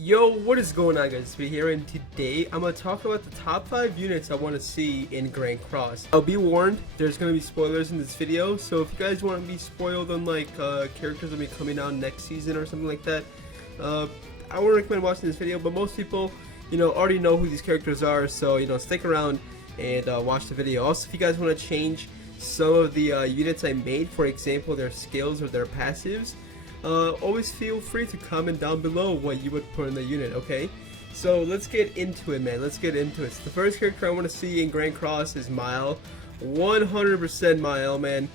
Yo, what is going on, guys? Speedy here, and today I'm going to talk about the top 5 units I want to see in Grand Cross. I'll be warned, there's going to be spoilers in this video, so if you guys want to be spoiled on like characters that will be coming out next season or something like that, I would recommend watching this video, but most people, already know who these characters are, so, stick around and watch the video. Also, if you guys want to change some of the units I made, for example, their skills or their passives, always feel free to comment down below what you would put in the unit, okay? So let's get into it, man. Let's get into it. So the first character I want to see in Grand Cross is Mile. 100% Mile, man.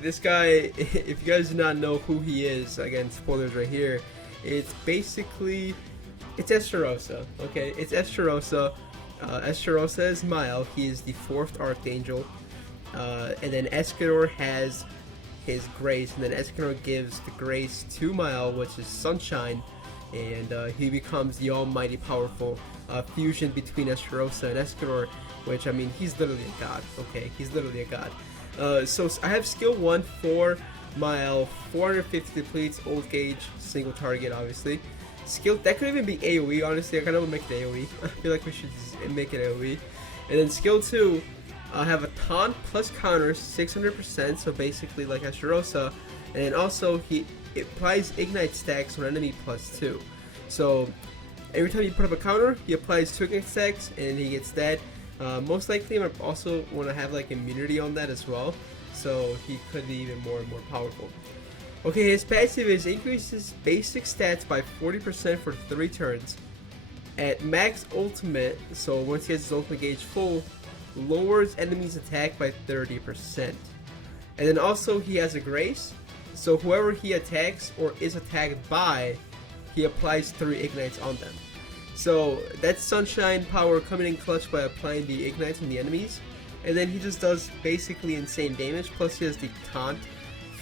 This guy, if you guys do not know who he is, again, spoilers right here, it's basically, it's Estarossa, okay? It's Estarossa. Estarossa is Mile. He is the 4th Archangel. And then Escanor has his grace, and then Escanor gives the grace to Mile, which is Sunshine, and he becomes the almighty powerful fusion between Estarossa and Escanor, which, I mean, he's literally a god, okay? He's literally a god. So I have skill 1 for Mile, 450 depletes, old gauge, single target, obviously. Skill, that could even be AoE, honestly. I kind of want to make it AoE. I feel like we should just make it AoE. And then skill 2, I have a taunt plus counter 600%, so basically like Estarossa, and then also he applies ignite stacks on enemy +2. So every time you put up a counter, he applies 2 ignite stacks and he gets that. Most likely I also want to have like immunity on that as well, so he could be even more and more powerful. Okay, his passive is increases basic stats by 40% for 3 turns. At max ultimate, so once he has his ultimate gauge full, lowers enemies attack by 30%. And then also he has a grace, so whoever he attacks or is attacked by, he applies 3 ignites on them. So that's Sunshine power coming in clutch by applying the ignites on the enemies, and then he just does basically insane damage, plus he has the taunt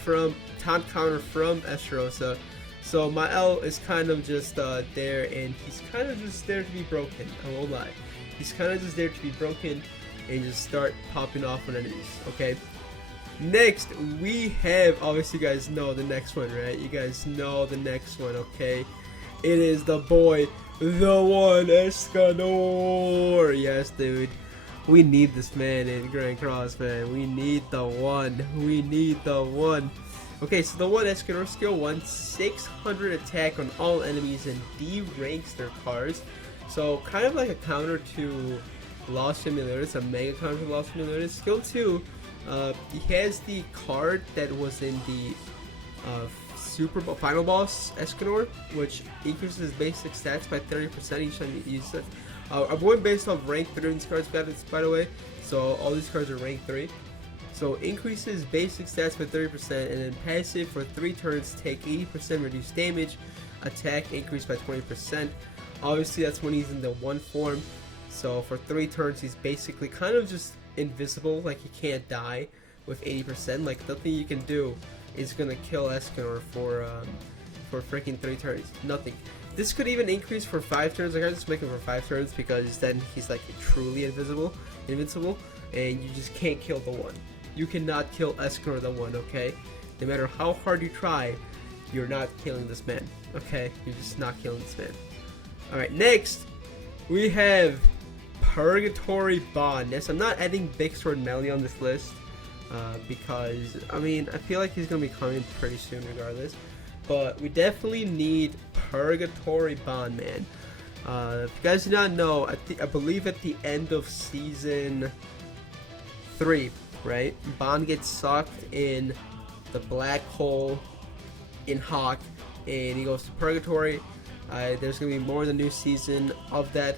counter from Estarossa. So Mile is kind of just there, and he's kind of just there to be broken, I won't lie. He's kind of just there to be broken and just start popping off on enemies, okay? Next, we have, obviously you guys know the next one, right? You guys know the next one, okay? It is the boy, the one, Escanor! Yes, dude. We need this man in Grand Cross, man. We need the one. We need the one. Okay, so the one Escanor skill 1, 600 attack on all enemies and D-ranks their cards. So kind of like a counter to Lost Simulator, a mega counter to Lost Simulator. Skill 2, he has the card that was in the Super Final Boss Escanor, which increases his basic stats by 30% each time you use it. I'm going based off rank 3 in these cards, by the way, so all these cards are rank 3. So increases basic stats by 30%, and then passive for 3 turns, take 80% reduced damage, attack increased by 20%. Obviously that's when he's in the 1 form. So for 3 turns, he's basically kind of just invisible, like he can't die with 80%. Like nothing you can do is gonna kill Escanor for freaking 3 turns. Nothing. This could even increase for 5 turns. Like I just make it for 5 turns because then he's like truly invincible, and you just can't kill the one. You cannot kill Escanor the one, okay? No matter how hard you try, you're not killing this man, okay? You're just not killing this man. Alright, next we have Purgatory Bond. Yes, I'm not adding Big Sword Melee on this list because, I mean, I feel like he's going to be coming pretty soon regardless. But we definitely need Purgatory Bond, man. If you guys do not know, I believe at the end of Season 3, right, Bond gets sucked in the black hole in Hawk, and he goes to Purgatory. There's going to be more in the new season of that.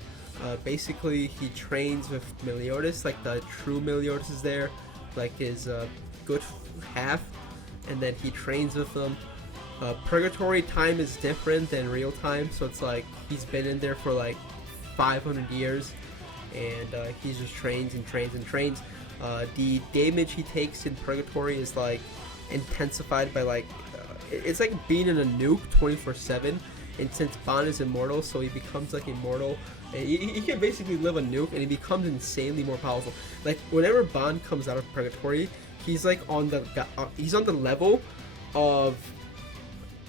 Basically, he trains with Meliodas, like the true Meliodas is there, like his good half, and then he trains with them. Purgatory time is different than real time, so it's like he's been in there for like 500 years, and he just trains and trains and trains. The damage he takes in Purgatory is like intensified by like, it's like being in a nuke 24/7. And since Bond is immortal, so he becomes like immortal, and he can basically live a nuke, and he becomes insanely more powerful. Like whenever Bond comes out of Purgatory, he's like on the level of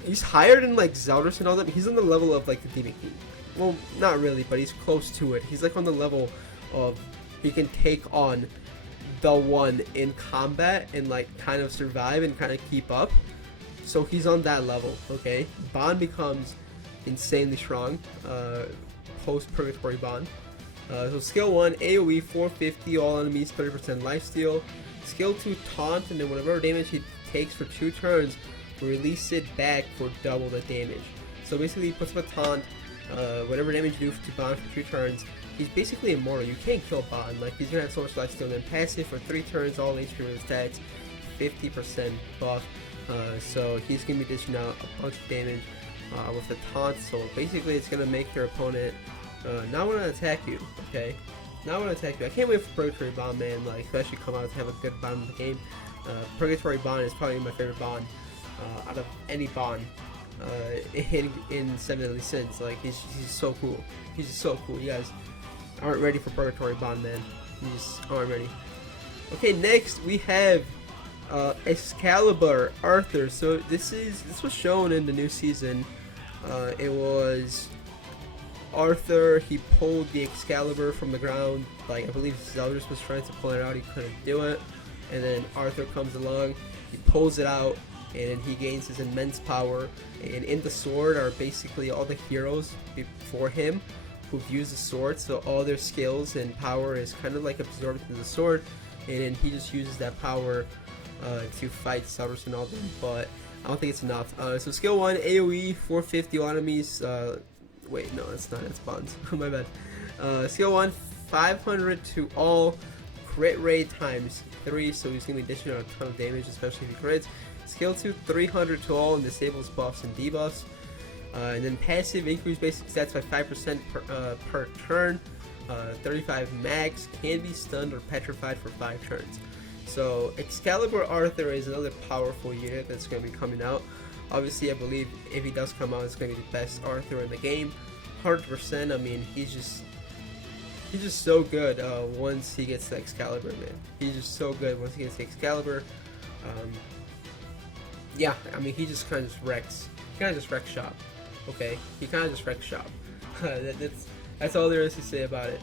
He's higher than like Zeldris and all that. He's on the level of like the Demon King. Well, not really, but he's close to it. He's like on the level of he can take on the one in combat and like kind of survive and kind of keep up. So he's on that level. Okay, Bond becomes insanely strong post Purgatory Bond. So skill 1, AoE 450, all enemies 30% lifesteal. Skill 2, taunt, and then whatever damage he takes for 2 turns, release it back for double the damage. So basically he puts up a taunt, whatever damage you do to Bond for 2 turns, he's basically immortal. You can't kill Bond, like he's gonna have so much lifesteal. And then passive for 3 turns, all HP with stats, 50% buff. So he's gonna be dishing out a bunch of damage with the taunt. So basically it's gonna make your opponent not want to attack you, okay? Not want to attack you. I can't wait for Purgatory Bond, man. Like, to actually come out to have a good Bond in the game. Purgatory Bond is probably my favorite Bond out of any Bond in Seven Deadly Sins. Like, he's so cool. He's just so cool. You guys aren't ready for Purgatory Bond, man. You just aren't ready. Okay, next we have Excalibur Arthur. So this was shown in the new season. It was Arthur, he pulled the Excalibur from the ground. Like, I believe Zeldris was trying to pull it out, he couldn't do it. And then Arthur comes along, he pulls it out, and he gains his immense power. And in the sword are basically all the heroes before him who've used the sword, so all their skills and power is kind of like absorbed into the sword. And then he just uses that power to fight Zeldris and all them, but I don't think it's enough. So skill 1, AoE, 450 all enemies. Wait, no, that's not. It's Bonds. My bad. Skill 1, 500 to all. Crit rate times 3, so he's going to be dishing out a ton of damage, especially if he crits. Skill 2, 300 to all and disables buffs and debuffs. And then passive, increase basic stats by 5% per turn. 35 max, can be stunned or petrified for 5 turns. So Excalibur Arthur is another powerful unit that's going to be coming out. Obviously, I believe if he does come out, it's going to be the best Arthur in the game. 100%. I mean, he's just so good once he gets the Excalibur, man. He's just so good once he gets the Excalibur. Yeah, I mean, he just kind of just wrecks. He kind of just wrecks shop. Okay, he kind of just wrecks shop. That's all there is to say about it.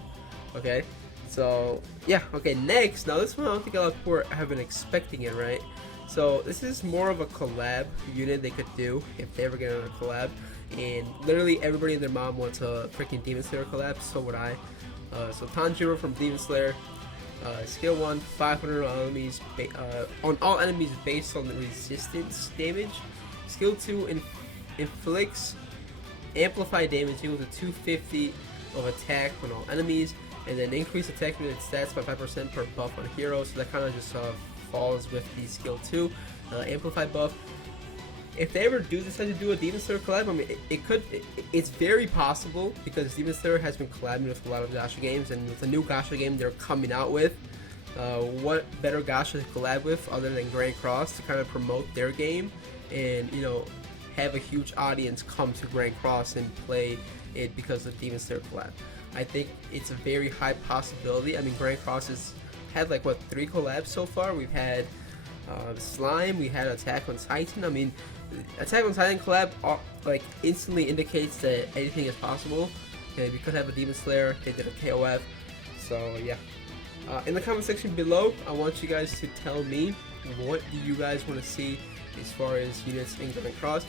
Okay, so yeah. Okay, next. Now this one, I don't think a lot of people have been expecting it, right? So this is more of a collab unit they could do if they ever get on a collab. And literally everybody and their mom wants a freaking Demon Slayer collab, so would I. So Tanjiro from Demon Slayer, skill 1, 500 on all enemies based on the resistance damage. Skill 2, inflicts amplified damage equal to 250 of attack on all enemies, and then increase attack unit stats by 5% per buff on heroes. So that kind of just falls with the skill 2, amplified buff. If they ever do decide to do a Demon Slayer collab, I mean, it's very possible, because Demon Slayer has been collabing with a lot of gacha games, and with the new gacha game they're coming out with, what better gacha to collab with other than Grand Cross to kind of promote their game and, you know, have a huge audience come to Grand Cross and play it because of Demon Slayer collab. I think it's a very high possibility. I mean, Grand Cross has had like, what, 3 collabs so far? We've had Slime, we had Attack on Titan. I mean, Attack on Titan collab like instantly indicates that anything is possible. And we could have a Demon Slayer. They did a KOF. So yeah. In the comment section below, I want you guys to tell me, what do you guys want to see as far as units in Grand Cross.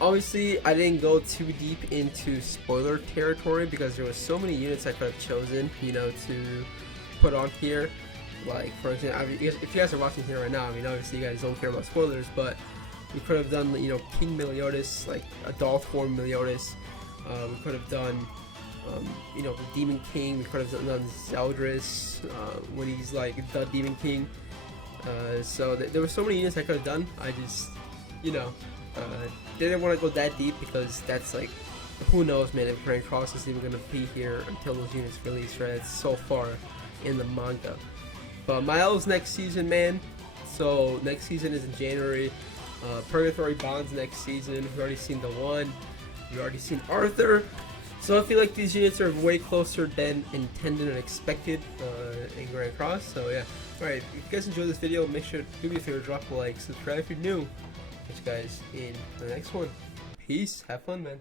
Obviously, I didn't go too deep into spoiler territory because there was so many units I could have chosen, you know, to put on here. Like, for example, if you guys are watching here right now, I mean, obviously you guys don't care about spoilers, but we could have done, you know, King Meliodas, like adult form Meliodas. We could have done, you know, the Demon King. We could have done Zeldris when he's like the Demon King. So there were so many units I could have done. I just, you know, didn't want to go that deep because that's like, who knows, man, if Grand Cross is even going to be here until those units release, right? It's so far in the manga. But Miles next season, man. So next season is in January. Purgatory Bond's next season. We've already seen the one. We've already seen Arthur. So I feel like these units are way closer than intended and expected in Grand Cross. So yeah. Alright, if you guys enjoyed this video, make sure to do me a favor, drop a like, subscribe if you're new. Catch you guys in the next one. Peace. Have fun, man.